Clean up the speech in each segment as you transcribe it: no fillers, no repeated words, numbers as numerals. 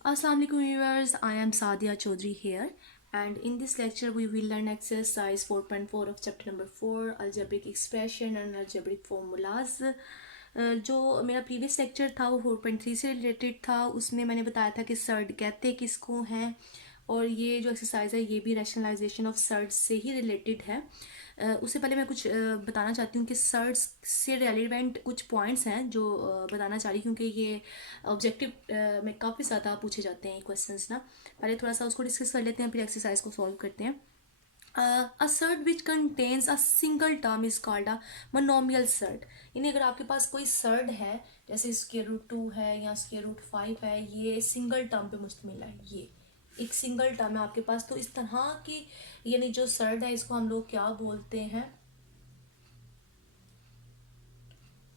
Assalamualaikum viewers, I am Sadia Chaudhary here, and in this lecture we will learn exercise 4.4 of chapter number 4 algebraic expression and algebraic formulas. जो मेरा previous lecture था वो 4.3 से related था। उसमें मैंने बताया था कि सर्ड कहते किसको हैं, और ये जो एक्सरसाइज है ये भी रैशनलाइजेशन ऑफ सर्ड से ही रिलेटेड है। उससे पहले मैं कुछ बताना चाहती हूँ कि सर्ड्स से रेलिवेंट कुछ पॉइंट्स हैं जो बताना चाह रही, क्योंकि ये ऑब्जेक्टिव में काफ़ी ज़्यादा पूछे जाते हैं क्वेश्चंस ना। पहले थोड़ा सा उसको डिस्कस कर लेते हैं, फिर एक्सरसाइज को सॉल्व करते हैं। A surd which contains a single term is called a monomial surd. यानी अगर आपके पास कोई सर्ड है, जैसे स्क्वायर रूट 2 है या स्क्वायर रूट 5 है, ये सिंगल टर्म पे मुश्तमिल है, ये एक सिंगल टर्म है आपके पास, तो इस तरह की यानी जो सर्ड है इसको हम लोग क्या बोलते हैं,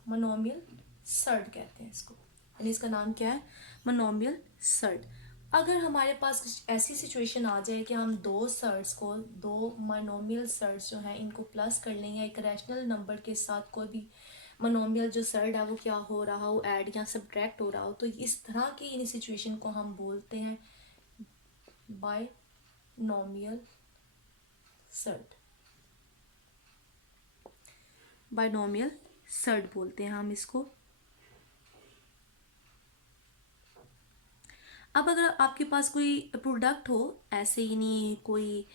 मोनोमियल सर्ड कहते हैं इसको। यानी इसका नाम क्या है, मोनोमियल सर्ड। अगर हमारे पास कुछ ऐसी सिचुएशन आ जाए कि हम दो सर्ड्स को, दो मोनोमियल सर्ड्स जो हैं इनको प्लस कर लें, या एक रैशनल नंबर के साथ कोई भी मोनोमियल जो सर्ड है वो क्या हो रहा हो, ऐड या सब्ट्रैक्ट हो रहा हो, तो इस तरह की इन सिचुएशन को हम बोलते हैं बायनोमियल सर्ड। बायनोमियल सर्ड बोलते हैं हम इसको। अब अगर आपके पास कोई प्रोडक्ट हो, ऐसे ही नहीं कोई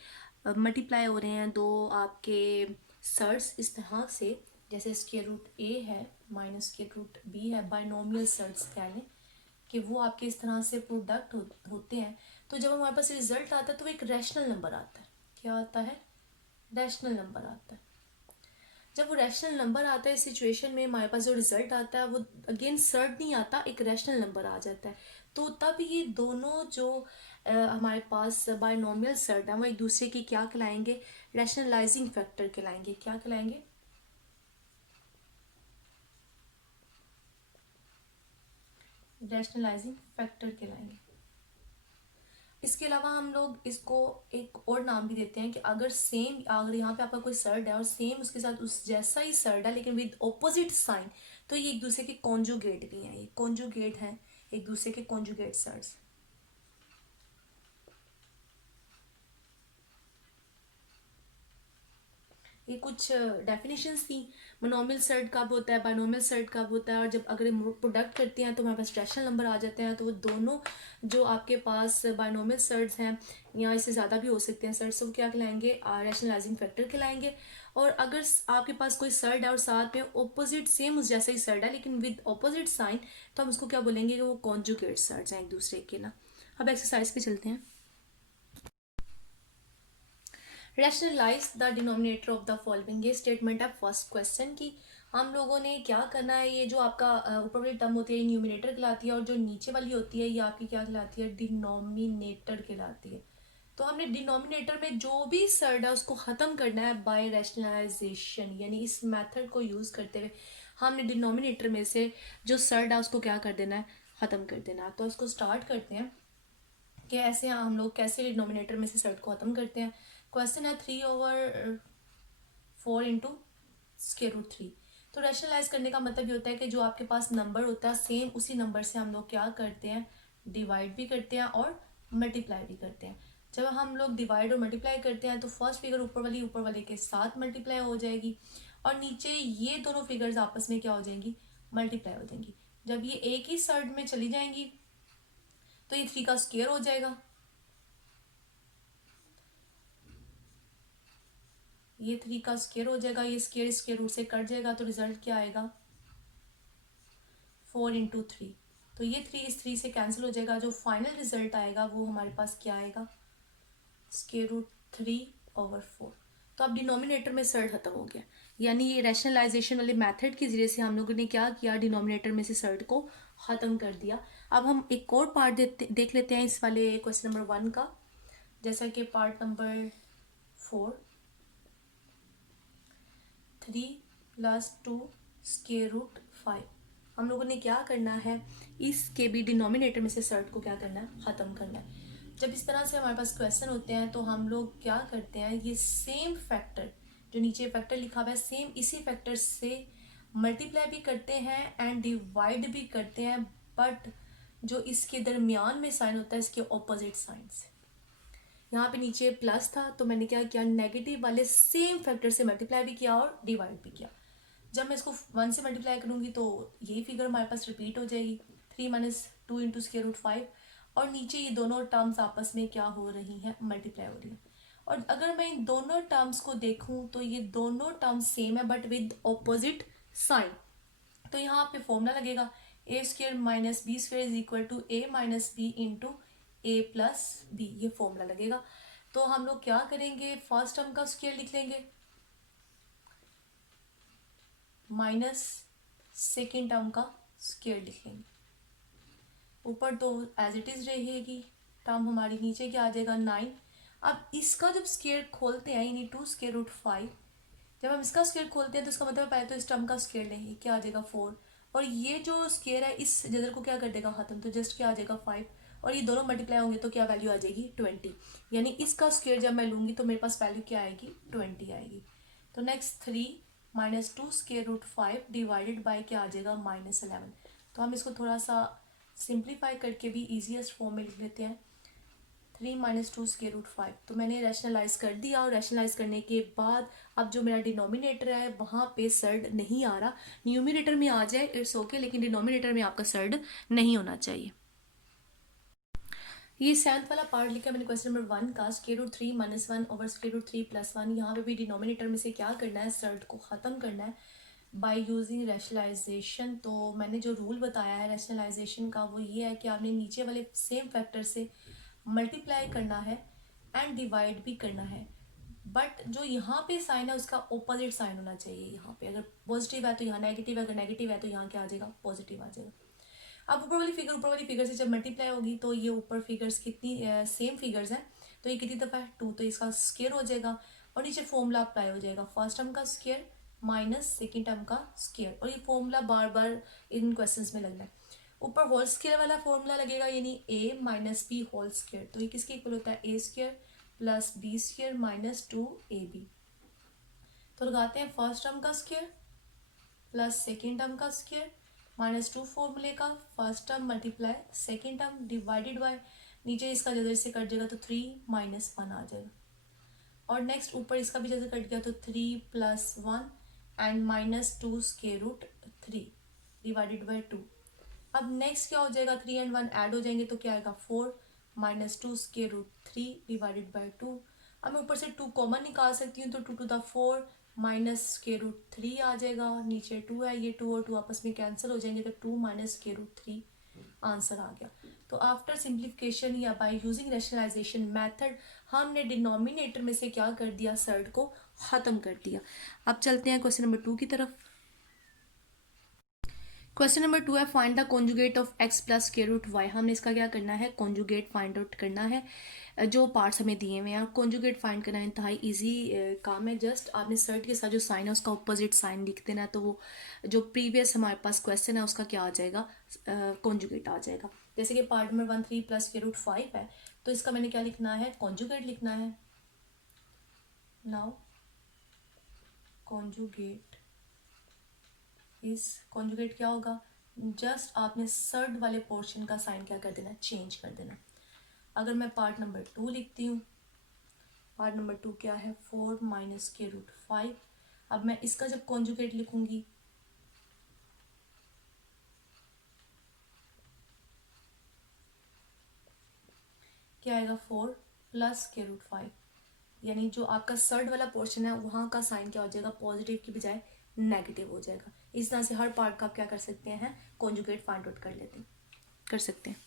मल्टीप्लाई हो रहे हैं दो आपके सर्ड्स इस तरह से, जैसे स्क्वायर रूट ए है माइनस स्क्वायर रूट बी है, बायनोमियल सर्ड्स कह लें कि वो आपके इस तरह से प्रोडक्ट होते हैं, तो जब हमारे पास रिजल्ट आता है तो वो एक रैशनल नंबर आता है। क्या आता है, रैशनल नंबर आता है। जब वो रैशनल नंबर आता है इस सिचुएशन में हमारे पास जो रिजल्ट आता है वो अगेन सर्ड नहीं आता, एक रैशनल नंबर आ जाता है। तो तब ये दोनों जो हमारे पास बायनोमियल सर्ड है वो एक दूसरे की क्या कहलाएंगे, रैशनलाइजिंग फैक्टर कहलाएंगे। क्या कहलाएंगे, रैशनलाइजिंग फैक्टर कहलाएंगे। इसके अलावा हम लोग इसको एक और नाम भी देते हैं कि अगर सेम, अगर यहाँ पे आपका कोई सर्ड है और सेम उसके साथ उस जैसा ही सर्ड है लेकिन विद ऑपोजिट साइन, तो ये एक दूसरे के कॉन्जुगेट भी हैं, ये कॉन्जुगेट हैं, एक दूसरे के कॉन्जुगेट सर्ड्स। ये कुछ डेफिनेशंस थी। मोनोमियल सर्ड कब होता है, बायनोमियल सर्ड कब होता है, और जब अगर प्रोडक्ट करते हैं तो हमारे पास रैशनल नंबर आ जाते हैं, तो वो दोनों जो आपके पास बायनोमियल सर्ड्स हैं या इससे ज़्यादा भी हो सकते हैं सर्ड्स, तो क्या कहलाएंगे, रैशनलाइजिंग फैक्टर कहलाएंगे। और अगर आपके पास कोई सर्ड है और साथ में ऑपोजिट सेम उस जैसा ही सर्ड है लेकिन विद ऑपोजिट साइन, तो हम उसको क्या बोलेंगे कि वो कॉन्जुगेट सर्ड्स हैं एक दूसरे के ना। अब एक्सरसाइज पे चलते हैं। Rationalise the denominator of the following, ये स्टेटमेंट है फर्स्ट क्वेश्चन की। हम लोगों ने क्या करना है, ये जो आपका ऊपर वाली टर्म होती है ये न्यूमिनेटर कहलाती है, और जो नीचे वाली होती है ये आपकी क्या कहलाती है, डिनोमिनेटर कहलाती है। तो हमने डिनोमिनेटर में जो भी सर्ड है उसको ख़त्म करना है बाय रैशनलाइजेशन, यानी इस मेथड को यूज़ करते हुए हमने डिनोमिनेटर में से जो सर्ड है उसको क्या कर देना है, ख़त्म कर देना है। तो उसको स्टार्ट करते हैं कि ऐसे हम लोग कैसे डिनोमिनेटर में से सर्ड को ख़त्म करते हैं। क्वेश्चन है 3/4 इंटू स्क्वायर रूट 3। तो रैशनलाइज करने का मतलब ये होता है कि जो आपके पास नंबर होता है सेम उसी नंबर से हम लोग क्या करते हैं, डिवाइड भी करते हैं और मल्टीप्लाई भी करते हैं। जब हम लोग डिवाइड और मल्टीप्लाई करते हैं तो फर्स्ट फिगर ऊपर वाले के साथ मल्टीप्लाई हो जाएगी, और नीचे ये दोनों फिगर्स आपस में क्या हो जाएंगी, मल्टीप्लाई हो जाएंगी। जब ये एक ही सर्ड में चली जाएंगी तो ये 3 का स्क्वायर हो जाएगा, ये 3 का स्क्वायर हो जाएगा, ये स्क्वायर स्क्वायर रूट से कट जाएगा, तो रिजल्ट क्या आएगा, 4 इंटू 3। तो ये 3 इस 3 से कैंसिल हो जाएगा, जो फाइनल रिजल्ट आएगा वो हमारे पास क्या आएगा, स्क्वायर रूट 3/4। तो अब डिनोमिनेटर में सर्ड खत्म हो गया, यानी ये रैशनलाइजेशन वाले मेथड के जरिए से हम लोगों ने क्या किया, डिनोमिनेटर में से सर्ड को ख़त्म कर दिया। अब हम एक और पार्ट देख लेते हैं इस वाले क्वेश्चन नंबर 1 का, जैसा कि पार्ट नंबर 4, 3+2 स्क्वायर रूट 5। हम लोगों ने क्या करना है, इसके भी डिनोमिनेटर में से सर्ड को क्या करना है, ख़त्म करना है। जब इस तरह से हमारे पास क्वेश्चन होते हैं तो हम लोग क्या करते हैं, ये सेम फैक्टर जो नीचे फैक्टर लिखा हुआ है सेम इसी फैक्टर से मल्टीप्लाई भी करते हैं एंड डिवाइड भी करते हैं, बट जो इसके दरमियान में साइन होता है इसके ऑपोजिट साइन से। यहाँ पे नीचे प्लस था तो मैंने क्या किया, नेगेटिव वाले सेम फैक्टर से मल्टीप्लाई भी किया और डिवाइड भी किया। जब मैं इसको 1 से मल्टीप्लाई करूँगी तो यही फिगर हमारे पास रिपीट हो जाएगी, 3 माइनस 2 इंटू स्क्वायर रूट 5, और नीचे ये दोनों टर्म्स आपस में क्या हो रही हैं, मल्टीप्लाई हो रही हैं। और अगर मैं इन दोनों टर्म्स को देखूं तो ये दोनों टर्म्स सेम है बट विद ऑपोजिट साइन। तो यहाँ पे फॉर्मूला लगेगा A square minus B square is equal to A minus B into A plus B, ये फॉर्मूला लगेगा। तो हम लोग क्या करेंगे, फर्स्ट टर्म का स्क्वायर लिख लेंगे माइनस सेकेंड टर्म का स्क्वायर लिख लेंगे। ऊपर तो एज इट इज रहेगी टर्म हमारी, नीचे क्या आ जाएगा 9। अब इसका जब स्क्वायर खोलते हैं यानी 2 स्क्वायर रूट 5, जब हम इसका स्क्वायर खोलते हैं तो इसका मतलब पहले तो इस टर्म का स्क्वायर लेंगे, क्या आ जाएगा 4, और ये जो स्क्वायर है इस जदर को क्या कर देगा खत्म, तो जस्ट क्या आ जाएगा 5, और ये दोनों मल्टीप्लाई होंगे तो क्या वैल्यू आ जाएगी 20। यानी इसका स्क्वायर जब मैं लूँगी तो मेरे पास वैल्यू क्या आएगी 20 आएगी। तो next 3 minus 2 square root 5 divided by क्या आ जाएगा -11। तो हम इसको थोड़ा सा सिंप्लीफाई करके भी ईजीएस्ट फॉर्म में लिख लेते हैं, 3 माइनस 2 स्क्वायर रूट 5। तो मैंने रैशनलाइज कर दिया, और रैशनलाइज करने के बाद अब जो मेरा डिनोमिनेटर है वहाँ पे सर्ड नहीं आ रहा, न्यूमिनेटर में आ जाए इट्स ओके, लेकिन डिनोमिनेटर में आपका सर्ड नहीं होना चाहिए। ये 7th वाला पार्ट लिखा मैंने क्वेश्चन नंबर 1 का, square root 3 minus 1 over square root 3 plus 1। यहाँ पे भी डिनोमिनेटर में से क्या करना है, सर्ड को ख़त्म करना है बाय यूजिंग रैशनलाइजेशन। तो मैंने जो रूल बताया है रैशनलाइजेशन का वो ये है कि आपने नीचे वाले सेम फैक्टर से मल्टीप्लाई करना है एंड डिवाइड भी करना है, बट जो यहाँ पे साइन है उसका ऑपोजिट साइन होना चाहिए। यहाँ पे अगर पॉजिटिव है तो यहाँ नेगेटिव है, अगर नेगेटिव है तो यहाँ क्या आ जाएगा, पॉजिटिव आ जाएगा। अब ऊपर वाली फिगर से जब मल्टीप्लाई होगी तो ये ऊपर फिगर्स कितनी सेम फिगर्स हैं, तो ये कितनी दफ़ा है 2, तो इसका स्क्वायर हो जाएगा, और नीचे फॉर्मूला अप्लाई हो जाएगा, फर्स्ट टर्म का स्क्वायर माइनस सेकेंड टर्म का स्क्वायर, और ये फॉर्मूला बार बार इन क्वेश्चंस में लगना है। ऊपर होल स्क्वायर वाला फॉर्मूला लगेगा यानी A minus B whole square, तो ये किसके इक्वल होता है, A square plus B square minus 2ab। तो लगाते हैं फर्स्ट टर्म का स्क्वायर प्लस सेकेंड टर्म का स्क्वायर -2 फॉर्मूले का, first term multiply second term divided by, नीचे इसका जैसे से कट जाएगा तो 3 माइनस 1 आ जाएगा, और नेक्स्ट ऊपर इसका भी जैसे कट गया तो 3 plus 1 and -2 square root 3 divided by 2। अब नेक्स्ट क्या हो जाएगा, 3 एंड 1 ऐड हो जाएंगे तो क्या आएगा 4 -2 स्क्वायर रूट 3 डिवाइडेड बाय 2। अब मैं ऊपर से 2 कॉमन निकाल सकती हूँ तो 2 to the 4 minus square root 3 आ जाएगा, नीचे 2 है, ये 2 और 2 आपस में कैंसिल हो जाएंगे तो 2 माइनस स्क्वायर रूट 3 आंसर आ गया। तो आफ्टर सिंप्लीफिकेशन या बाय यूजिंग रैशनलाइजेशन मेथड हमने डिनोमिनेटर में से क्या कर दिया, सर्ड को ख़त्म कर दिया। अब चलते हैं क्वेश्चन नंबर 2 की तरफ। क्वेश्चन नंबर 2 है find the conjugate of x plus square root y. हमने इसका क्या करना है, कॉन्जुगेट फाइंड आउट करना है। जो पार्ट्स हमें दिए हुए हैं कॉन्जुगेट फाइंड करना इंतहाई इजी काम है। जस्ट आपने सर्ट के साथ जो साइन है उसका अपोजिट साइन लिख देना, तो वो जो प्रीवियस हमारे पास क्वेश्चन है उसका क्या आ जाएगा, कॉन्जुगेट आ जाएगा। जैसे कि part number 1 3 plus square root 5 है, तो इसका मैंने क्या लिखना है, कॉन्जुगेट लिखना है। नाउ कॉन्जुगेट इस कॉन्जुगेट क्या होगा, जस्ट आपने सर्ड वाले पोर्शन का साइन क्या कर देना, चेंज कर देना। अगर मैं पार्ट नंबर 2 लिखती हूँ, पार्ट नंबर 2 क्या है, 4 माइनस स्क्वायर रूट 5। अब मैं इसका जब कॉन्जुगेट लिखूंगी क्या आएगा, 4 प्लस स्क्वायर रूट 5, यानी जो आपका सर्ड वाला पोर्शन है वहाँ का साइन क्या हो जाएगा, पॉजिटिव की बजाय नेगेटिव हो जाएगा। इस तरह से हर पार्ट का आप क्या कर सकते हैं, कॉन्जुगेट फाइंड आउट कर सकते हैं।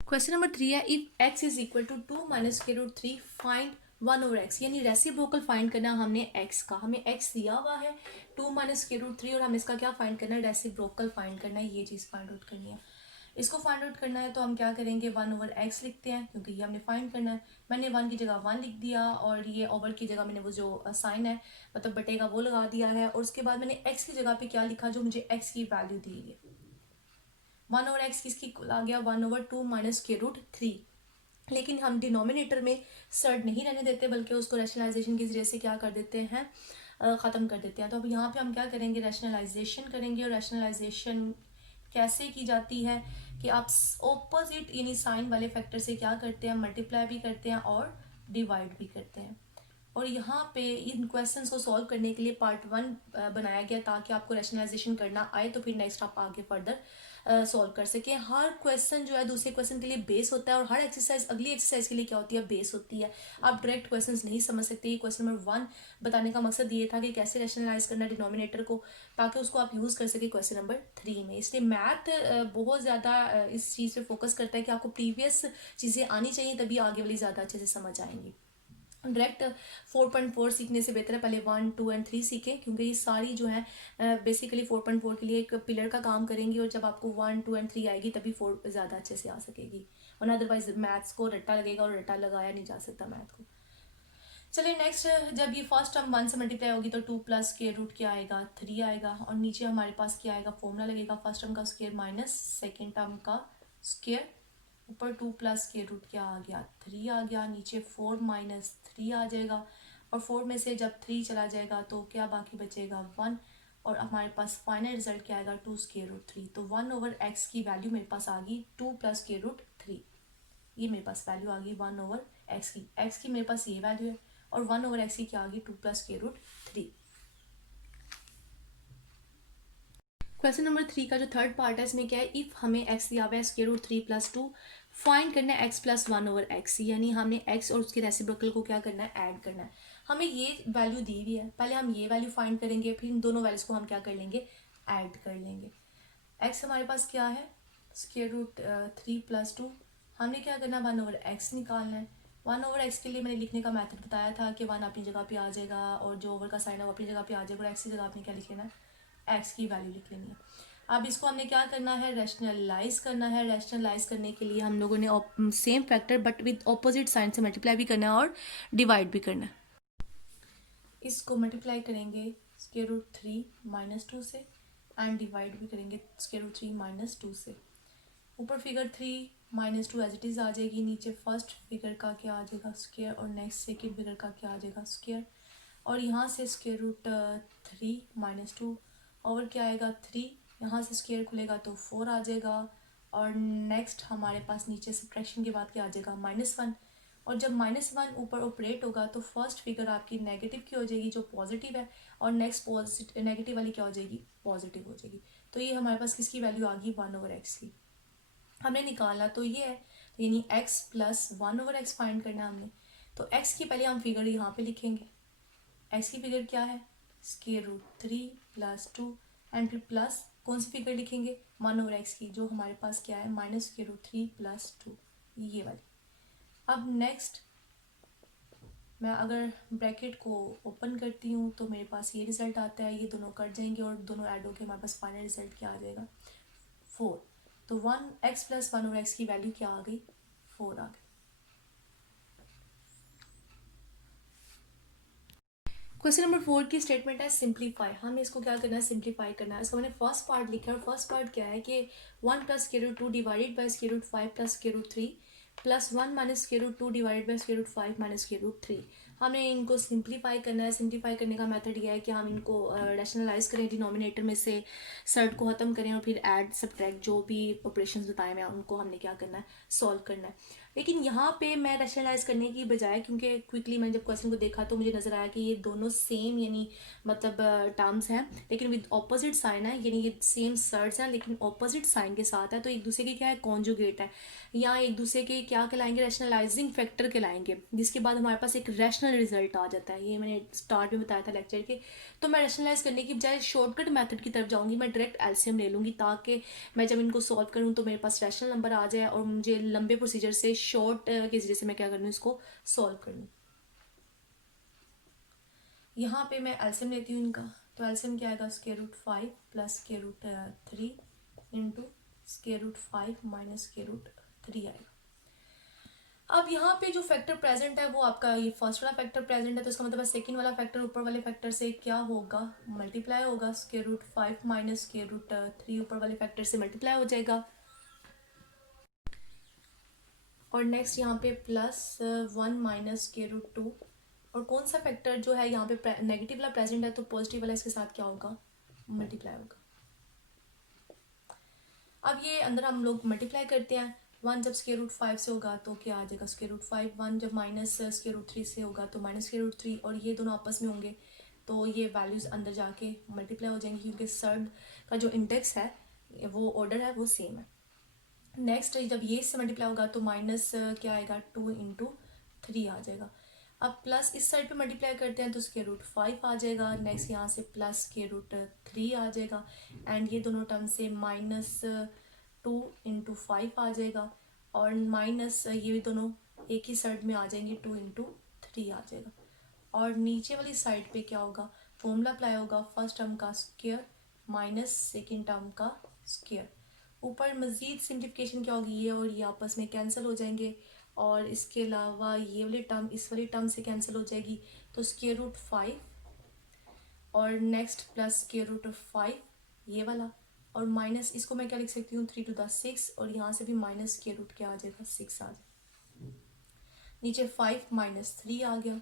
क्वेश्चन नंबर 3 है if x is equal to 2 minus square root 3 find 1 over x, यानी रेसिप्रोकल फाइंड करना हमने x का, हमें x दिया हुआ है 2 माइनस स्क्वायर रूट 3 और हमें इसका क्या फाइंड करना है, रेसिप्रोकल फाइंड करना है, ये चीज़ फाइंड आउट करनी है। इसको फाइंड आउट करना है तो हम क्या करेंगे, 1 ओवर x लिखते हैं क्योंकि ये हमने फाइंड करना है। मैंने 1 की जगह 1 लिख दिया और ये ओवर की जगह मैंने वो जो साइन है मतलब बटे का वो लगा दिया है, और उसके बाद मैंने x की जगह पे क्या लिखा, जो मुझे x की वैल्यू दी है। 1 ओवर x किसकी आ गया, 1 ओवर 2 माइनस स्क्वायर रूट 3। लेकिन हम डिनोमिनेटर में सर्ड नहीं रहने देते बल्कि उसको रैशनलाइजेशन के जरिए से क्या कर देते हैं, ख़त्म कर देते हैं। तो अब यहाँ पे हम क्या करेंगे, रैशनलाइजेशन करेंगे, और रैशनलाइजेशन कैसे की जाती है कि आप ऑपोजिट यानी साइन वाले फैक्टर से क्या करते हैं, मल्टीप्लाई भी करते हैं और डिवाइड भी करते हैं। और यहाँ पे इन क्वेश्चंस को सॉल्व करने के लिए पार्ट 1 बनाया गया ताकि आपको रैशनलाइजेशन करना आए तो फिर नेक्स्ट आप आगे फर्दर सॉल्व कर सकें। हर क्वेश्चन जो है दूसरे क्वेश्चन के लिए बेस होता है और हर एक्सरसाइज अगली एक्सरसाइज के लिए क्या होती है, बेस होती है। आप डायरेक्ट क्वेश्चंस नहीं समझ सकते। ये क्वेश्चन नंबर 1 बताने का मकसद ये था कि कैसे रैशनलाइज करना डिनोमिनेटर को, ताकि उसको आप यूज़ कर सके क्वेश्चन नंबर 3 में। इसलिए मैथ बहुत ज़्यादा इस चीज़ पे फोकस करता है कि आपको प्रीवियस चीज़ें आनी चाहिए, तभी आगे वाली ज़्यादा अच्छे से समझ आएंगी। डायरेक्ट 4.4 सीखने से बेहतर है पहले 1, 2 एंड 3 सीखें, क्योंकि ये सारी जो है बेसिकली 4.4 के लिए एक पिलर का काम करेंगी और जब आपको 1, 2 एंड 3 आएगी तभी 4 ज़्यादा अच्छे से आ सकेगी, और अदरवाइज मैथ्स को रट्टा लगेगा और रट्टा लगाया नहीं जा सकता मैथ को। चलिए नेक्स्ट, जब ये फर्स्ट टर्म 1 से मल्टीप्लाई होगी तो 2 प्लस स्क्वायर रूट क्या आएगा, 3 आएगा। और नीचे हमारे पास क्या आएगा, फॉर्मूला लगेगा फर्स्ट टर्म का स्क्वायर माइनस सेकेंड टर्म का स्क्वायर। ऊपर 2 प्लस स्क्वायर रूट क्या आ गया, 3 आ गया। नीचे 4 माइनस 3 आ जाएगा, और 4 में से जब 3 चला जाएगा तो क्या बाकी बचेगा, 1। और हमारे पास फाइनल रिजल्ट क्या आएगा, 2 स्क्वायर रूट 3। तो 1/x की वैल्यू मेरे पास आ गई 2 प्लस स्क्वायर रूट 3। ये मेरे पास वैल्यू आ गई 1/x की। x की मेरे पास ये वैल्यू है, और 1/x की क्या आ गई, 2 plus square root 3। Question number 3 का जो थर्ड पार्ट है इसमें क्या है, इफ हमें x दिया हुआ है स्क्वायर रूट 3 प्लस 2, फाइंड करना है x प्लस 1/x, यानी हमने x और उसके रेसिप्रोकल को क्या करना है, ऐड करना है। हमें ये वैल्यू दी हुई है, पहले हम ये वैल्यू फाइंड करेंगे, फिर इन दोनों वैल्यूज को हम क्या कर लेंगे, ऐड कर लेंगे। x हमारे पास क्या है, स्क्वायर रूट 3 प्लस 2। हमने क्या करना है, 1/x निकालना है। 1/x के लिए मैंने लिखने का मेथड बताया था कि 1 अपनी जगह पे आ जाएगा और जो ओवर का साइन है वो अपनी जगह पे आ जाएगा, और x की जगह आपने क्या लिख लेना है, x की वैल्यू लिख लेनी है। अब इसको हमने क्या करना है, रैशनलाइज करना है। रैशनलाइज करने के लिए हम लोगों ने same factor but with opposite sign से मल्टीप्लाई भी करना है और डिवाइड भी करना है। इसको मल्टीप्लाई करेंगे स्क्वायर रूट 3 माइनस 2 से, एंड डिवाइड भी करेंगे स्क्वायर रूट 3 माइनस 2 से। ऊपर figure 3 minus 2 as it is आ जाएगी, नीचे फर्स्ट फिगर का क्या आ जाएगा, स्क्वायर, और नेक्स्ट सेकेंड फिगर का क्या आ जाएगा, स्क्वायर। और यहाँ से स्क्वायर रूट 3 माइनस 2 और क्या आएगा 3, यहाँ से स्क्वायर खुलेगा तो 4 आ जाएगा। और नेक्स्ट हमारे पास नीचे सब्ट्रैक्शन के बाद क्या आ जाएगा, -1। और जब -1 ऊपर ऑपरेट होगा तो फर्स्ट फिगर आपकी नेगेटिव की हो जाएगी जो पॉजिटिव है, और नेक्स्ट पॉजिटिव नेगेटिव वाली क्या हो जाएगी, पॉजिटिव हो जाएगी। तो ये हमारे पास किसकी वैल्यू आ गई, 1/x की। हमने निकाला तो ये है, यानी x प्लस 1/x फाइंड करना है हमने। तो x की पहले हम फिगर यहाँ पे लिखेंगे। x की फिगर क्या है, स्क्वायर रूट 3 प्लस 2, एंड फिर प्लस कौन सी फिगर लिखेंगे, 1/x की, जो हमारे पास क्या है, माइनस स्क्वायर रूट 3 प्लस 2, ये वाली। अब नेक्स्ट मैं अगर ब्रैकेट को ओपन करती हूँ तो मेरे पास ये रिजल्ट आता है, ये दोनों कट जाएंगे और दोनों ऐड होकर हमारे पास फाइनल रिजल्ट क्या आ जाएगा, 4। तो 1x प्लस 1/x की वैल्यू क्या आ गई, 4 आ गई। क्वेश्चन नंबर 4 की स्टेटमेंट है सिंप्लीफाई। हमें इसको क्या करना है, सिंप्लीफाई करना है। इसका मैंने फर्स्ट पार्ट लिखा है, और फर्स्ट पार्ट क्या है कि 1 plus square root 2 divided by square root 5 plus square root 3 plus 1 minus square root 2 divided by square root 5 minus square root 3। हमने इनको सिंप्लीफाई करना है। सिंप्लीफाई करने का मेथड ये है कि हम इनको रैशनलाइज करें, डिनोमिनेटर में से सर्ट को ख़त्म करें, और फिर ऐड सब्ट्रैक्ट जो भी ऑपरेशंस बताए मैं उनको हमने क्या करना है, सॉल्व करना है। लेकिन यहाँ पे मैं रैशनलाइज करने की बजाय, क्योंकि क्विकली मैंने जब क्वेश्चन को देखा तो मुझे नज़र आया कि ये दोनों सेम यानी मतलब टर्म्स हैं लेकिन विद ऑपोजिट साइन है, यानी ये सेम सर्ट्स हैं लेकिन ऑपोजिट साइन के साथ है, तो एक दूसरे के क्या है, कॉन्जुगेट है, या एक दूसरे के क्या कहलाएंगे, रैशनलाइजिंग फैक्टर कहलाएंगे, जिसके बाद हमारे पास एक रैशनल रिजल्ट आ जाता है। ये मैंने स्टार्ट में बताया था लेक्चर के। तो मैं रैशनलाइज करने की बजाय शॉर्टकट मेथड की तरफ जाऊंगी, मैं डायरेक्ट एलसीएम ले लूंगी ताकि मैं जब इनको सॉल्व करूँ तो मेरे पास रैशनल नंबर आ जाए और मुझे लंबे प्रोसीजर से शॉर्ट के जरिए से मैं क्या करूँ, इसको सॉल्व कर लूँ। यहाँ पे मैं एलसीएम लेती हूँ इनका, तो एलसीएम क्या आएगा, square root 5 plus square root 3 into square root 5 minus square root 3 आएगा। अब यहाँ पे जो फैक्टर प्रेजेंट है वो आपका ये फर्स्ट वाला फैक्टर प्रेजेंट है, तो इसका मतलब सेकंड वाला फैक्टर ऊपर वाले फैक्टर से क्या होगा, मल्टीप्लाई होगा। Square root 5 minus square root 3 ऊपर वाले फैक्टर से मल्टीप्लाई हो जाएगा, और नेक्स्ट यहाँ पे प्लस 1 माइनस स्क्वायर रूट 2, और कौन सा फैक्टर जो है यहाँ पे नेगेटिव वाला प्रेजेंट है तो पॉजिटिव वाला इसके साथ क्या होगा, मल्टीप्लाई होगा। अब ये अंदर हम लोग मल्टीप्लाई करते हैं। 1 जब स्क्वायर रूट 5 से होगा तो क्या आ जाएगा स्क्वायर रूट 5। 1 जब माइनस स्क्वायर रूट 3 से होगा तो माइनस स्क्वायर रूट 3, और ये दोनों आपस में होंगे तो ये वैल्यूज़ अंदर जाके मल्टीप्लाई हो जाएंगी, क्योंकि सर्ड का जो इंडेक्स है वो ऑर्डर है वो सेम है। नेक्स्ट जब ये इससे मल्टीप्लाई होगा तो माइनस क्या आएगा 2 इंटू 3 आ जाएगा। अब प्लस इस साइड पे मल्टीप्लाई करते हैं तो स्क्वायर रूट 5 आ जाएगा। नेक्स्ट यहाँ से प्लस स्क्वायर रूट 3 आ जाएगा, एंड ये दोनों टर्म से माइनस 2 इंटू 5 आ जाएगा, और माइनस ये दोनों एक ही साइड में आ जाएंगे, 2 इंटू 3 आ जाएगा। और नीचे वाली साइड पे क्या होगा, फॉर्मूला अप्लाई होगा, फर्स्ट टर्म का स्क्वायर माइनस सेकेंड टर्म का स्क्वायर। ऊपर मज़ीद सिंप्लीफिकेशन क्या होगी, ये और ये आपस में कैंसिल हो जाएंगे, और इसके अलावा ये वाली टर्म इस वाली टर्म से कैंसिल हो जाएगी, तो स्क्वायर रूट 5 और नेक्स्ट प्लस स्क्वायर रूट 5 ये वाला, और माइनस इसको मैं क्या लिख सकती हूँ 3 टू द 6, और यहाँ से भी माइनस स्क्वायर रूट क्या आ जाएगा 6 आ जाएगा। नीचे 5 माइनस 3 आ गया,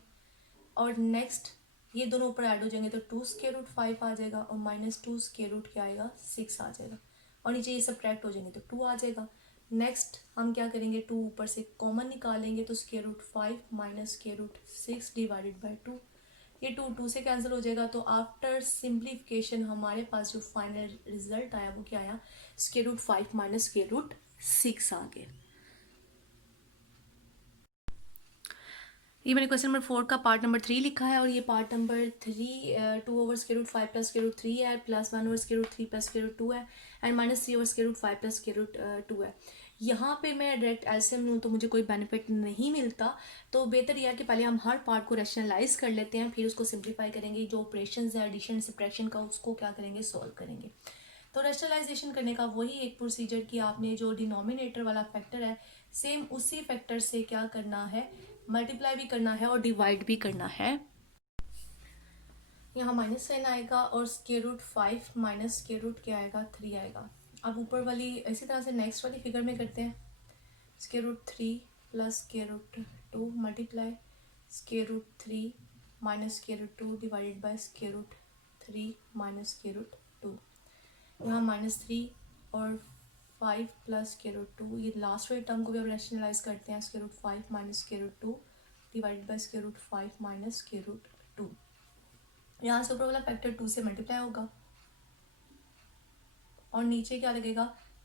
और नेक्स्ट ये दोनों ऊपर ऐड हो जाएंगे तो 2 स्क्वायर रूट 5 आ जाएगा, और माइनस 2 स्क्वायर रूट क्या आएगा 6 आ जाएगा, और नीचे ये सब्ट्रैक्ट हो जाएंगे तो 2 आ जाएगा। नेक्स्ट हम क्या करेंगे, 2 ऊपर से कॉमन निकालेंगे तो square root 5 minus square root 6 divided by 2, ये 2 से कैंसिल हो जाएगा। तो आफ्टर सिंप्लीफिकेशन हमारे पास जो फाइनल रिजल्ट आया वो क्या आया, square root 5 minus square root 6 आ गया। ये मैंने क्वेश्चन नंबर 4 का पार्ट नंबर 3 लिखा है, और ये part number 3 2 over square root 5 plus square root 3 है, plus 1 over square root 3 plus square root 2 है, and minus 3 over square root 5 plus square root 2 है। यहाँ पे मैं डायरेक्ट एलसीएम लूँ तो मुझे कोई बेनिफिट नहीं मिलता, तो बेहतर यह है कि पहले हम हर पार्ट को रैशनलाइज कर लेते हैं, फिर उसको सिंप्लीफाई करेंगे, जो ऑपरेशन है एडिशन सब्ट्रैक्शन का उसको क्या करेंगे सॉल्व करेंगे। तो रैशनलाइजेशन करने का वही एक प्रोसीजर कि आपने जो डिनोमिनेटर वाला फैक्टर है सेम उसी फैक्टर से क्या करना है, मल्टीप्लाई भी करना है और डिवाइड भी करना है। यहाँ माइनस साइन आएगा और square root 5 minus square root क्या आएगा 3 आएगा। अब ऊपर वाली इसी तरह से नेक्स्ट वाली फिगर में करते हैं, square root 3 plus square root 2 multiply square root 3 minus square root 2 divided by square root 3 minus square root 2। यहाँ माइनस 3 और 5 प्लस स्क्वायर रूट 2, ये लास्ट वाले टर्म को भी अब रैशनलाइज करते हैं, square root 5 minus square root 2 divided by square root 5 minus square root 2। यहाँ से ऊपर वाला फैक्टर 2 से मल्टीप्लाई होगा, और नीचे क्या लगेगा,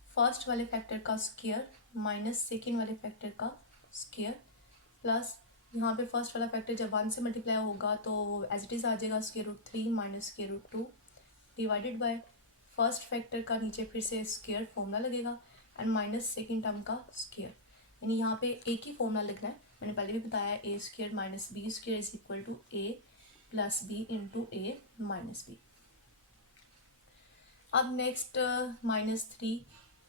फर्स्ट वाले फैक्टर का स्क्वायर माइनस सेकेंड वाले फैक्टर का स्क्वायर, प्लस यहाँ पे फर्स्ट वाला फैक्टर जब 1 से मल्टीप्लाई होगा तो एज इट इज़ आ जाएगा square root 3 minus square root 2 divided by first factor का नीचे फिर से स्क्वायर फॉर्मूला लगेगा, एंड माइनस सेकेंड टर्म का स्क्वायर। यानी यहाँ पे एक ही फॉर्मूला लिखना है, मैंने पहले भी बताया, A square minus B square is equal to A plus B into A minus B. अब नेक्स्ट -3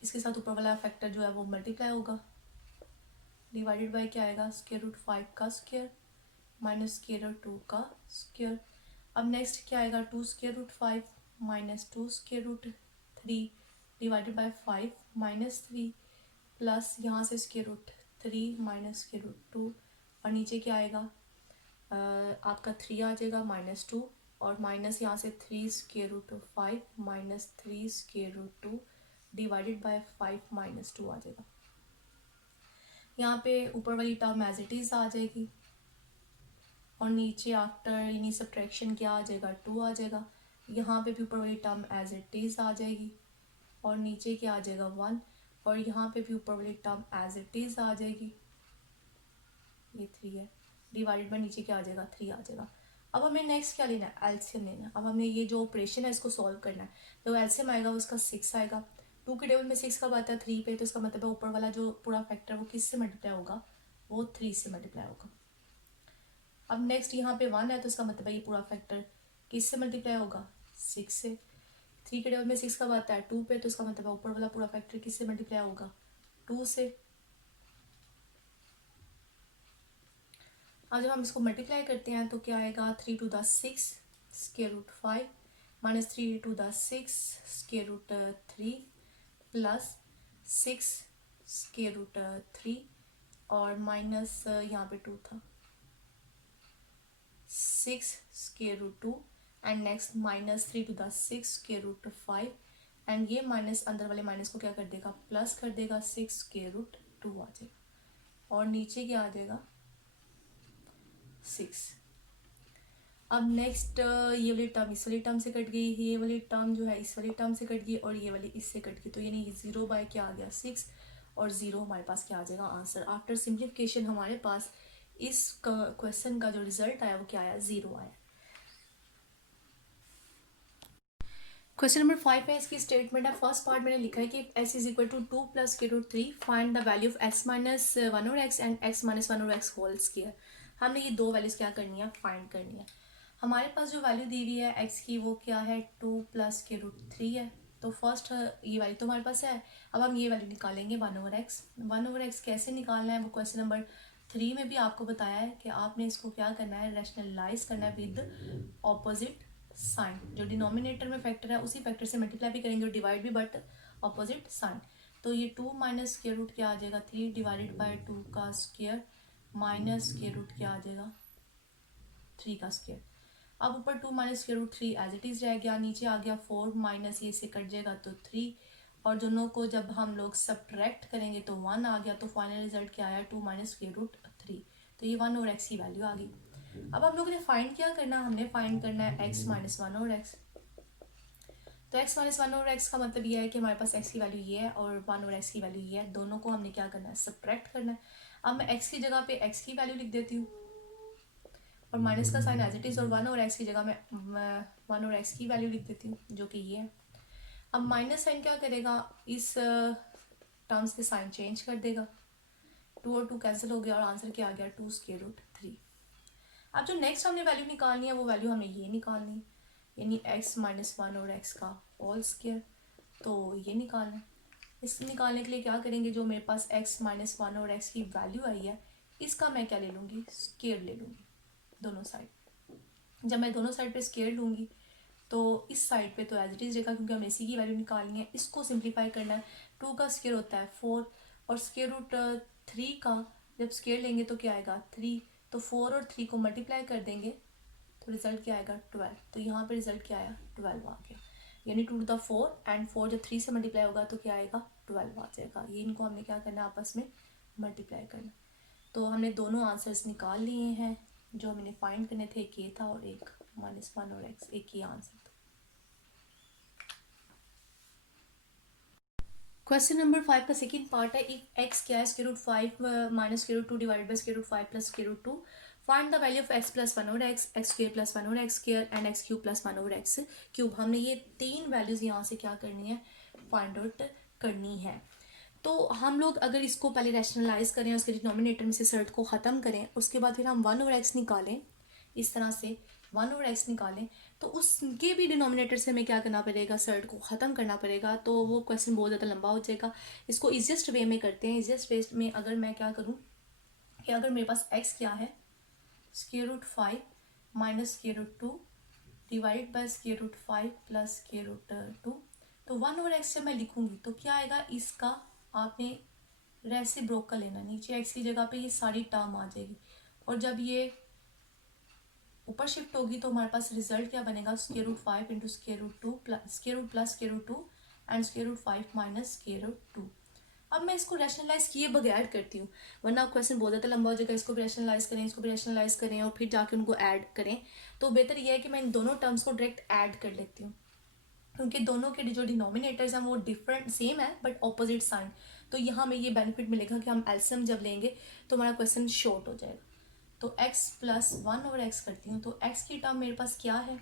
इसके साथ ऊपर वाला फैक्टर जो है वो मल्टीप्लाई होगा, डिवाइडेड बाय क्या आएगा स्क्वायर रूट 5 का स्क्वायर माइनस स्क्वायर रूट 2 का स्क्वायर। अब नेक्स्ट क्या आएगा 2 square root 5 minus 2 square root 3 divided by 5 minus 3 plus यहाँ से square root 3 minus square root 2, और नीचे क्या आएगा आपका 3 आ जाएगा माइनस 2, और माइनस यहाँ से 3 square root 5 minus 3 square root 2 divided by 5 minus 2 आ जाएगा। यहाँ पे ऊपर वाली टर्म एज इट इज़ आ जाएगी, और नीचे आफ्टर यानी सब्ट्रैक्शन क्या आ जाएगा 2 आ जाएगा। यहाँ पे भी ऊपर वाली टर्म एज इट इज़ आ जाएगी, और नीचे क्या आ जाएगा 1, और यहाँ पे भी ऊपर वाली टर्म एज इट इज़ आ जाएगी, ये 3 है, डिवाइडेड बाय नीचे क्या आ जाएगा 3 आ जाएगा। अब हमें नेक्स्ट क्या लेना है, एलसीएम लेना है। अब हमें ये जो ऑपरेशन है इसको सॉल्व करना है, तो एलसीएम आएगा उसका 6 आएगा। 2 के टेबल में 6 कब आता है 3 पे, तो इसका मतलब है ऊपर वाला जो पूरा फैक्टर वो किससे मल्टीप्लाई होगा, वो 3 से मल्टीप्लाई होगा। अब नेक्स्ट यहाँ पे 1 है तो इसका मतलब है ये पूरा फैक्टर किससे मल्टीप्लाई होगा 6 से। 3 के टेबल में 6 कब आता है 2 पे, तो इसका मतलब है ऊपर वाला पूरा फैक्टर किससे मल्टीप्लाई होगा 2 से। अब जब हम इसको मल्टीप्लाई करते हैं तो क्या आएगा 3 to the 6 square root 5 minus 3 to the 6 square root 3 plus 6 square root 3, और माइनस यहाँ पे 2 था 6 square root 2, and next minus 3 to the 6 square root 5, and ये माइनस अंदर वाले माइनस को क्या कर देगा, प्लस कर देगा, 6√2 आ जाएगा और नीचे क्या आ जाएगा 6। अब नेक्स्ट ये वाली टर्म इस वाली टर्म से कट गई, ये वाली टर्म जो है इस वाली टर्म से कट गई और ये वाली इससे कट गई, तो यानी 0 बाय क्या आ गया 6 और 0 हमारे पास क्या आ जाएगा आंसर। आफ्टर सिंप्लीफिकेशन हमारे पास इस क्वेश्चन का जो रिजल्ट आया वो क्या आया, 0 आया। क्वेश्चन नंबर 5 है, इसकी स्टेटमेंट है। फर्स्ट पार्ट मैंने लिखा है कि x is equal to 2 plus k√3 find the value of x minus 1 और x एंड x माइनस 1 और x होल स्क्वायर। हमने ये दो वैल्यूज क्या करनी है, फाइंड करनी है। हमारे पास जो वैल्यू दी हुई है x की वो क्या है 2 प्लस k√3 है, तो फर्स्ट ये वैल्यू तो हमारे पास है। अब हम ये वैल्यू निकालेंगे 1/x। 1/x कैसे निकालना है वो क्वेश्चन नंबर 3 में भी आपको बताया है कि आपने इसको क्या करना है, रैशनलाइज करना है विद ऑपोजिट साइन। जो डिनोमिनेटर में फैक्टर है उसी फैक्टर से मल्टीप्लाई भी करेंगे और डिवाइड भी, बट ऑपोजिट साइन। तो ये 2 माइनस के रूट क्या आ जाएगा 3 डिवाइडेड बाय 2 का स्क्वायर माइनस के रूट क्या आ जाएगा 3 का स्क्वायर। अब ऊपर 2 माइनस के रूट 3 एज इट इज रह गया, नीचे आ गया 4 माइनस ये से कट जाएगा तो 3 और दोनों को जब हम लोग सब्ट्रैक्ट करेंगे तो 1 आ गया, तो फाइनल रिजल्ट क्या आया 2 माइनस के रूट 3। तो ये 1 और x की वैल्यू आ गई। अब हम लोगों ने फाइंड क्या करना है, हमने फाइंड करना है x माइनस 1 और x। तो x माइनस 1 और x का मतलब ये है कि हमारे पास x की वैल्यू ये है और 1 और x की वैल्यू ये है, दोनों को हमने क्या करना है, सब्ट्रैक्ट करना है। अब मैं x की जगह पे x की वैल्यू लिख देती हूँ और माइनस का साइन एज इट इज, और 1 और x की जगह मैं 1 और x की वैल्यू लिख देती हूँ जो कि ये है। अब माइनस साइन क्या करेगा, इस टर्म्स के साइन चेंज कर देगा, 2 और 2 कैंसिल हो गया और आंसर क्या आ गया 2 स्क्वायर रूट 3। अब जो नेक्स्ट हमने वैल्यू निकालनी है वो वैल्यू हमें ये निकालनी है, यानी x माइनस 1 और x का होल स्क्वायर। तो ये निकालना है। इस निकालने के लिए क्या करेंगे, जो मेरे पास x माइनस 1 और x की वैल्यू आई है इसका मैं क्या ले लूँगी, स्क्वायर ले लूँगी दोनों साइड। जब मैं दोनों साइड पे स्क्वायर लूँगी तो इस साइड पे तो एज इट इज रहेगा क्योंकि हमें इसी की वैल्यू निकालनी है। इसको सिंप्लीफाई करना है, 2 का स्क्वायर होता है 4 और स्क्वायर रूट 3 का जब स्क्वायर लेंगे तो क्या आएगा 3, तो 4 और 3 को मल्टीप्लाई कर देंगे तो रिजल्ट क्या आएगा 12। तो यहाँ पे रिजल्ट क्या आया 12 आ गया, यानी 2 टू द 4 एंड 4 जब 3 से मल्टीप्लाई होगा तो क्या आएगा 12 आ जाएगा। ये इनको हमने क्या करना है आपस में मल्टीप्लाई करना। तो हमने दोनों आंसर्स निकाल लिए हैं, जो हमने फाइंड करने थे एक ये था और एक माइनस 1 और x, एक ही आंसर था। क्वेश्चन नंबर 5 का सेकंड पार्ट है, इफ x क्या है square root 5 minus square root 2 divided by square root 5 plus square root 2, find the value of x plus 1 और x स्क्वायर प्लस 1 और x square and x cube plus 1 और x cube. हमने ये तीन values यहाँ से क्या करनी है, फाइंड आउट करनी है। तो हम लोग अगर इसको पहले रैशनलाइज करें, उसके डिनोमिनेटर में से सर्ट को ख़त्म करें, उसके बाद फिर हम 1 और x निकालें, इस तरह से 1 और x निकालें, तो उसके भी डिनोमिनेटर से हमें क्या करना पड़ेगा, सर्ट को ख़त्म करना पड़ेगा। तो वो क्वेश्चन बहुत ज़्यादा लंबा हो जाएगा। इसको ईजिएस्ट वे में करते हैं। ईजिएस्ट वे में अगर मैं क्या करूँ कि अगर मेरे पास x क्या है square root 5 minus square root 2 divide by square root 5 plus square root 2, तो 1 और x जब मैं लिखूँगी तो क्या आएगा, इसका आपने रेसिप्रोकल ब्रोक कर लेना, नीचे x की जगह पे ये सारी टर्म आ जाएगी और जब ये ऊपर शिफ्ट होगी तो हमारे पास रिजल्ट क्या बनेगा, square root 5 into square root 2 plus square root 2 and square root 5 minus square root 2। अब मैं इसको रैशनलाइज किए बगैर करती हूँ, वरना क्वेश्चन बहुत ज़्यादा लंबा हो जाएगा। इसको भी रैशनलाइज करें, इसको भी रैशनलाइज करें और फिर जाके उनको ऐड करें। तो बेहतर यह है कि मैं इन दोनों टर्म्स को डायरेक्ट ऐड कर लेती हूँ, क्योंकि दोनों के जो डिनोमिनेटर्स हैं वो डिफरेंट सेम है बट ऑपोजिट साइन। तो यहाँ हमें ये बेनिफिट मिलेगा कि हम एलसीएम जब लेंगे तो हमारा क्वेश्चन शॉर्ट हो जाएगा। तो x प्लस 1 और x करती हूँ, तो x की टर्म मेरे पास क्या है,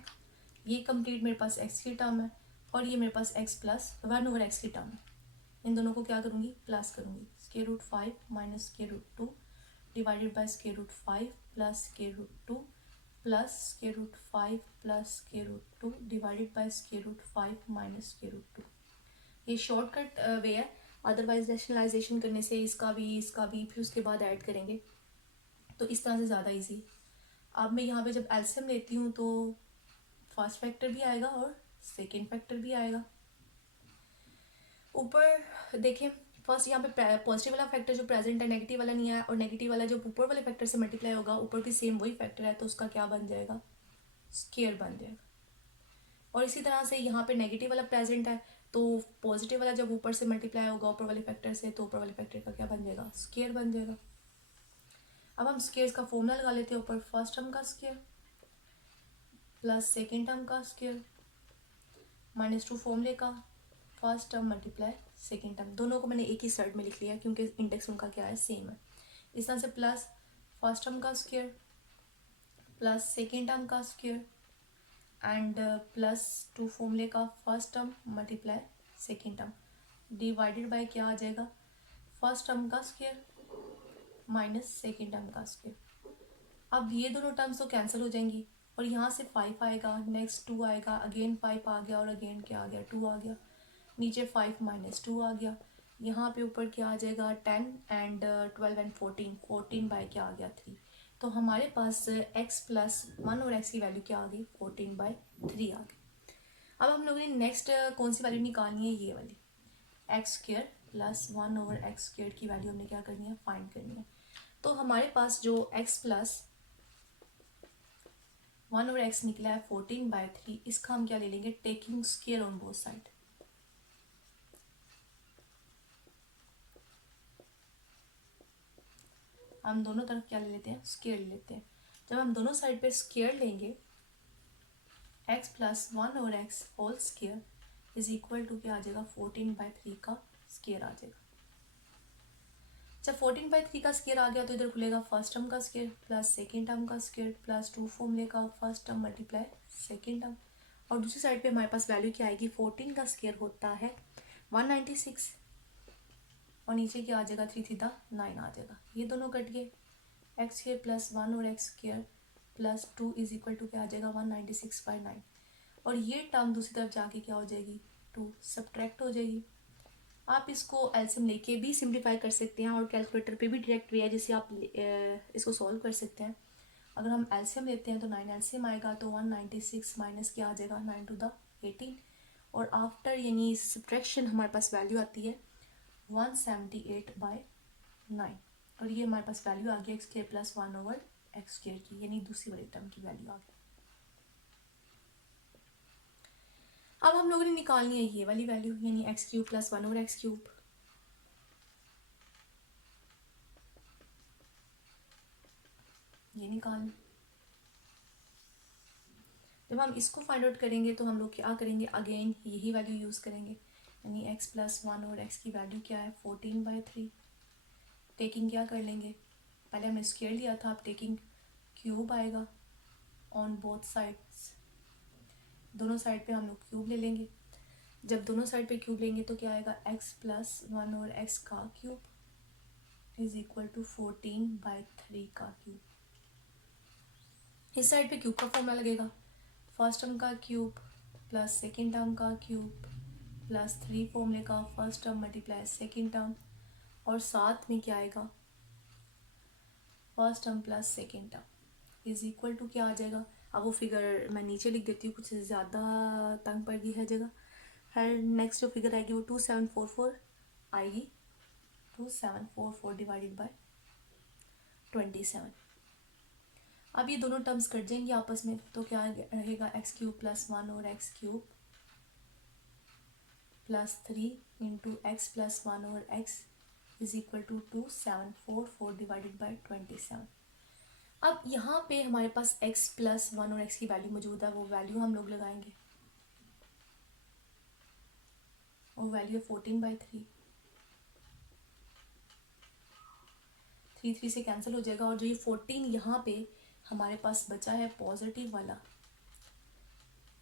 ये कंप्लीट मेरे पास x की टर्म है और ये मेरे पास x प्लस 1 और x की टर्म है। इन दोनों को क्या करूँगी, प्लस करूँगी, square root 5 minus square root 2 divided by square root 5 plus square root 2 plus square root 5 plus square root 2 divided by square root 5 minus square root 2। ये शॉर्टकट वे है, अदरवाइज रैशनलाइजेशन करने से इसका भी फिर उसके बाद ऐड करेंगे तो इस तरह से ज़्यादा इजी। अब मैं यहाँ पे जब एलसीएम लेती हूँ तो फर्स्ट फैक्टर भी आएगा और सेकेंड फैक्टर भी आएगा। ऊपर देखें, फर्स्ट यहाँ पे पॉजिटिव वाला फैक्टर जो प्रेजेंट है नेगेटिव वाला नहीं आया, और नेगेटिव वाला जो ऊपर वाले फैक्टर से मल्टीप्लाई होगा, ऊपर भी सेम वही फैक्टर है तो उसका क्या बन जाएगा, स्क्वायर बन जाएगा। और इसी तरह से यहाँ पे नेगेटिव वाला प्रेजेंट है तो पॉजिटिव वाला जब ऊपर से मल्टीप्लाई होगा ऊपर वाले फैक्टर से तो ऊपर वाले फैक्टर का क्या बन जाएगा, स्क्वायर बन जाएगा। अब हम स्क्वायर का फॉर्मूला लगा लेते हैं, ऊपर फर्स्ट टर्म का स्क्वायर प्लस सेकेंड टर्म का स्क्वायर -2 फॉर्मूले का first term multiply second term, दोनों को मैंने एक ही साइड में लिख लिया क्योंकि इंडेक्स उनका क्या है, सेम है। इस तरह से प्लस फर्स्ट टर्म का स्क्वायर प्लस सेकेंड टर्म का स्क्वायर एंड +2 फॉर्मूले का first term multiply second term divided bye क्या आ जाएगा, फर्स्ट टर्म का स्क्वायर माइनस सेकेंड टर्म का स्क्वायर। अब ये दोनों टर्म्स तो कैंसिल हो जाएंगी और यहाँ से 5 आएगा, नेक्स्ट 2 आएगा, अगेन 5 आ गया और अगेन क्या आ गया, 2 आ गया, नीचे 5 -2 आ गया, यहाँ पे ऊपर क्या आ जाएगा 10 एंड 12 एंड 14 बाय क्या आ गया 3। तो हमारे पास x प्लस 1 और x की वैल्यू क्या आ गई, 14/3 आ गई। अब हम लोगों ने नेक्स्ट कौन सी वैल्यू निकालनी है, ये वाली x² प्लस 1 ओवर x² की वैल्यू हमने क्या करनी है, फाइंड करनी है। तो हमारे पास जो x प्लस 1 ओवर x निकला है 14/3, इसका हम क्या ले लेंगे, taking square on both side. हम दोनों तरफ क्या ले लेते हैं, स्क्वायर ले लेते हैं। जब हम दोनों साइड पे स्क्वायर लेंगे x plus 1 over x whole square is equal to क्या आ जाएगा, 14/3 का स्क्वायर आ जाएगा। जब 14/3 का स्क्वायर आ गया तो इधर खुलेगा फर्स्ट टर्म का स्क्वायर प्लस सेकेंड टर्म का स्क्वायर +2 फॉर्मूले का first term multiply second term, और दूसरी साइड पे हमारे पास वैल्यू क्या आएगी, 14 का स्क्वायर होता है 196 और नीचे क्या आ जाएगा, 3 3 9 आ जाएगा। ये दोनों कट गए, x² प्लस 1 और x² plus 2 is equal to क्या आ जाएगा, 196/9, और ये टर्म दूसरी तरफ जाके क्या हो जाएगी, 2 सब्ट्रैक्ट हो जाएगी। आप इसको एलसीएम लेके भी सिंप्लीफाई कर सकते हैं और कैलकुलेटर पे भी डायरेक्ट वे है जिससे आप इसको सॉल्व कर सकते हैं। अगर हम एलसीएम लेते हैं तो 9 एलसीएम आएगा तो 196 माइनस क्या आ जाएगा, 9 टू द 18, और आफ्टर यानी सब्ट्रैक्शन हमारे पास वैल्यू आती है 178/9, और ये हमारे पास वैल्यू आ गई x² प्लस 1 ओवर x² की, यानी दूसरी वाली टर्म की वैल्यू आ गई। अब हम लोगों ने निकालनी है ये वाली वैल्यू, यानी x³ प्लस 1 ओवर x³, ये निकाल। जब हम इसको फाइंड आउट करेंगे तो हम लोग क्या करेंगे, अगेन यही वैल्यू यूज़ करेंगे, यानी x प्लस 1 और x की वैल्यू क्या है, 14/3। टेकिंग क्या कर लेंगे, पहले हमने स्क्वायर लिया था, अब टेकिंग क्यूब आएगा ऑन बोथ साइड्स, दोनों साइड पे हम लोग क्यूब ले लेंगे। जब दोनों साइड पे क्यूब लेंगे तो क्या आएगा, x प्लस 1 और x का क्यूब इज इक्वल टू 14/3 का क्यूब। इस साइड पे क्यूब का फॉर्मूला लगेगा, फर्स्ट टर्म का क्यूब प्लस सेकेंड टर्म का क्यूब प्लस 3 फॉर्मूले का first term multiply second term, और साथ में क्या आएगा, first term plus second term is equal to क्या आ जाएगा। अब वो फिगर मैं नीचे लिख देती हूँ, कुछ ज़्यादा तंग पड़ गई है जगह। हर नेक्स्ट जो फिगर आएगी वो 2744 आएगी, 2744 डिवाइडेड बाय 27। अब ये दोनों टर्म्स कट जाएंगे आपस में, तो क्या रहेगा, x³ प्लस 1 और x³ plus 3 into x plus 1 और x is equal to 2744 divided by 27। अब यहाँ पे हमारे पास x प्लस 1 और x की वैल्यू मौजूद है, वो वैल्यू हम लोग लगाएंगे, वो वैल्यू है 14/3, 3 3 से कैंसिल हो जाएगा, और जो ये 14 यहाँ पे हमारे पास बचा है पॉजिटिव वाला,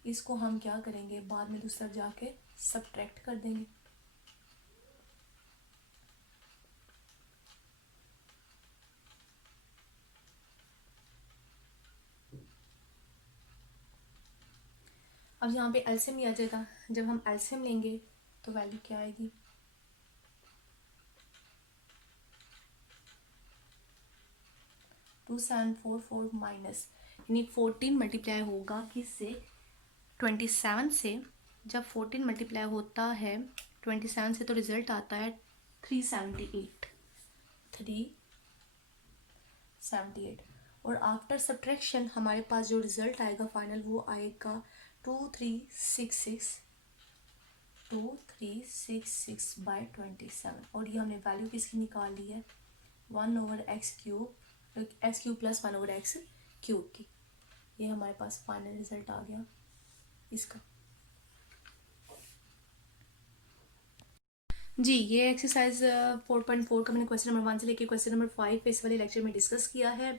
इसको हम क्या करेंगे, बाद में दूसरी तरफ जाके सब्ट्रैक्ट कर देंगे। अब यहाँ पे एलसीएम लिया जाएगा, जब हम एलसीएम लेंगे तो वैल्यू क्या आएगी, 2744 माइनस, यानी 14 मल्टीप्लाई होगा किससे, 27 से। जब 14 मल्टीप्लाई होता है 27 से तो रिजल्ट आता है 378, 378, और आफ्टर सब्ट्रैक्शन हमारे पास जो रिजल्ट आएगा फाइनल वो आएगा 2366 2366/27 और ये हमने वैल्यू किसकी निकाल ली है 1/x³ x³ + 1/x³ की। ये हमारे पास फाइनल रिजल्ट आ गया इसका। जी ये एक्सरसाइज 4.4 का मैंने क्वेश्चन नंबर 1 से लेके क्वेश्चन नंबर 5 इस वाले लेक्चर में डिस्कस किया है।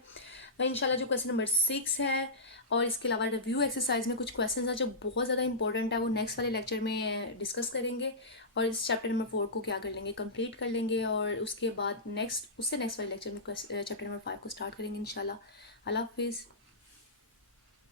इंशाल्लाह जो क्वेश्चन नंबर 6 है और इसके अलावा रिव्यू एक्सरसाइज में कुछ क्वेश्चन है जो बहुत ज़्यादा इंपॉर्टेंट है, वो नेक्स्ट वाले लेक्चर में डिस्कस करेंगे और इस चैप्टर नंबर 4 को क्या कर लेंगे, कंप्लीट कर लेंगे और उसके बाद नेक्स्ट वाले लेक्चर में चैप्टर नंबर 5 को स्टार्ट करेंगे इंशाल्लाह। अल्लाह हाफिज़।